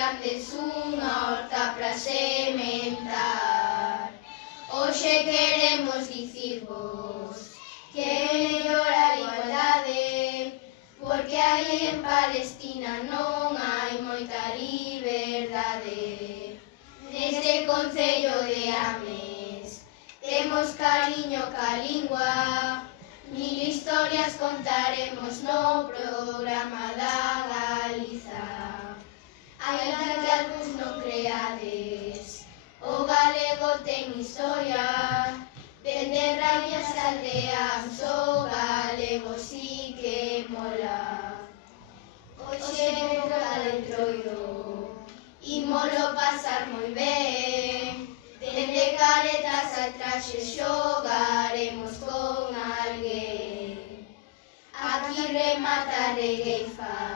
grandes unha horta para sementar. Hoxe queremos dicirvos que é mellor a igualdade, porque aí en Palestina non hai moita liberdade. Neste concello de Ames temos cariño ca lingua, mil historias contaremos no programa da Galiza. Aínda que algúns non creades, o galego ten historia, dende rabias aldeas o galego si que mola. Hoxe boca de Entroido, ímolo pasar moi ben, dende caretas a traxes xogaremos con alguén. Aquí remata Regueifa.